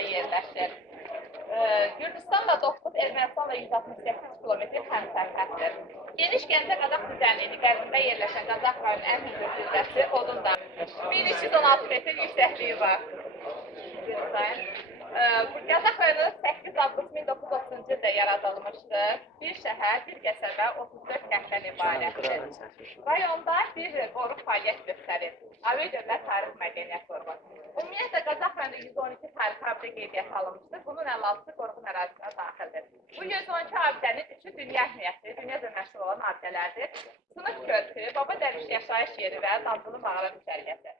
kəndində yerləşir. Gürcüstanla 9, Ermənistanla 168 kilometr həmsərhəddir. Geniş Gəncə Qazax düzənliyinin qərbində yerləşən Qazax rayonunun ən hündür düzləsi Odundağı. 1316 metr yüksəkliyi var. Qazax rayonu 8 avqust 1930-cu ildə yaradılmışdır. Bir şəhər, bir qəsəbə, 34 kənddən ibarətdir. Rayonda bir qoruq fəaliyyət göstərir. Aviy dövlət tarix mədəniyyət qoruğu. Ümumiyyətlə, Qazax rayonunda 112 tarixi abidə qeydiyyat alınmışdır. Bunun 56-sı qoruğun ərazisinə daxildir. Bu 112 abidənin 3-ü dünya əhəmiyyətli, dünyaca məşhur olan abidələrdir. Sınıq körpü, Baba Dərviş yaşayış yeri və Damcılı mağara düşərgəsi.